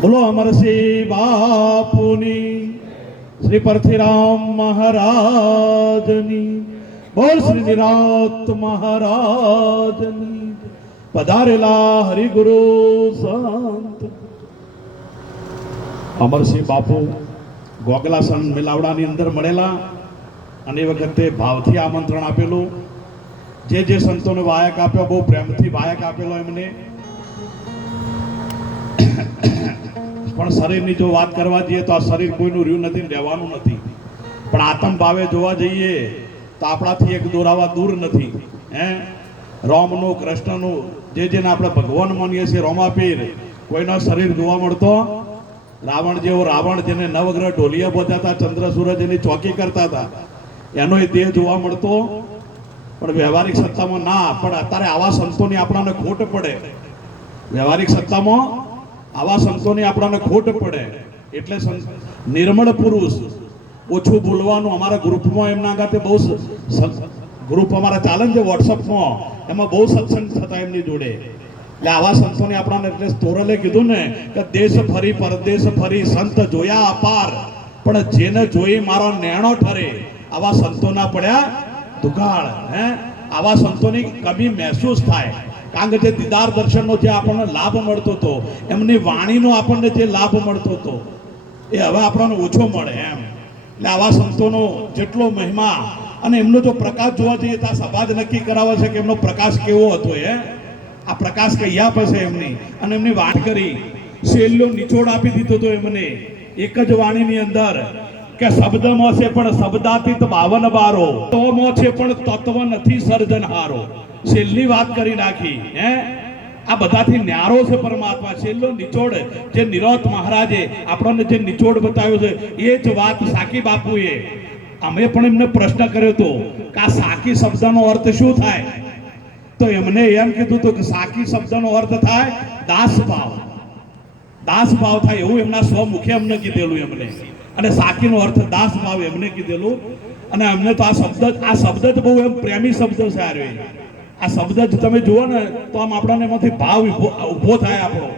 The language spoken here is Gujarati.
બોલો અમરસિંહ બાપુની, શ્રી પરથીરામ મહારાજની, બોલ શ્રી નિરાત મહારાજની. પધારેલા હરિગુરુ સંત અમરસિંહ બાપુ ગોગલાસન મેલાવડાની અંદર મળેલા અને એ વખતે ભાવથી આમંત્રણ આપેલું. જે જે સંતોને વાયક આપ્યો, બહુ પ્રેમથી વાયક આપેલો એમને. પણ શરીરની જો વાત કરવા જઈએ તો આ શરીર કોઈનું રહ્યું નથી, રહેવાનું નથી. પણ આત્મ ભાવે જોવા જઈએ તો આપણાથી એક દોરાવા દૂર નથી. રોમનું, કૃષ્ણનું, જેને આપણે ભગવાન માનીએ છીએ, રોમાપીર, કોઈનો શરીર જોવા મળતો. રાવણ જેવો રાવણ, જેને નવગ્રહ ઢોલિયા બોધ્યા હતા, ચંદ્ર સૂરજ એની ચોકી કરતા હતા, એનો એ દેહ જોવા મળતો. પણ વ્યવહારિક સત્તામાં ના. પણ અત્યારે આવા સંતોની આપણને ખોટ પડે. વ્યવહારિક સત્તામાં આવા સંતોની આપણને ખોટ પડે. એટલે નિર્મળ પુરુષ, ઓછું બોલવાનું. અમારા ગ્રુપમાં એમના આગળ બહુ ગ્રુપ અમારા ચાલે છે વોટ્સઅપમાં, એમાં બહુ સત્સંગ થતા એમની જોડે. એટલે આવા સંતોની આપણને, એટલે તોરલે કીધું ને કે દેશ ફરી પરદેશ ફરી સંત જોયા અપાર, પણ જેને જોઈ મારો નેણો ઠરે. આવા સંતોના પડ્યા દુકાળ. આવા સંતોની કમી મહેસૂસ થાય. કારણ કે જે દીદાર દર્શનનો જે આપણને લાભ મળતો હતો, એમની વાણીનો આપણને જે લાભ મળતો હતો, એ હવે આપણને ઓછો મળે એમ. એટલે આવા સંતોનો જેટલો મહિમા, અને એમનો જો પ્રકાશ જોવા જઈએ તો આ સભા જ નક્કી કરાવે છે કે એમનો પ્રકાશ કેવો હતો. આ પ્રકાશ કઈ આપે છે એમની. અને એમની વાત કરી, છેલ્લો નિચોડ આપી દીધો હતો એમને એક જ વાણીની અંદર કે શબ્દમાં છે પણ શબ્દાતીત 52 બારો, તોમાં છે પણ તત્વ નથી સર્જનહારો. છેલ્લી વાત કરી નાખી. આ બધાથી ન્યારો છે પરમાત્મા. છેલ્લો નિચોડ જે નિરોત મહારાજે આપણને જે નિચોડ બતાવ્યો છે, એ જ વાત સાકી બાપુએ. અમે પણ એમને પ્રશ્ન કર્યો હતો કે આ સાકી શબ્દનો અર્થ શું થાય? તો એમને એમ કીધું હતું કે સાકી શબ્દનો અર્થ થાય દાસ ભાવ. દાસ ભાવ થાય એવું એમના સ્વમુખે અમને કીધેલું એમને. અને સાકીનો અર્થ દાસ ભાવ એમને કીધેલું. અને અમને તો આ શબ્દ જ બહુ એમ પ્રેમી શબ્દ છે. આ શબ્દ જ તમે જુઓ ને તો આમ આપણને એમાંથી ભાવ ઊભો થાય આપણો.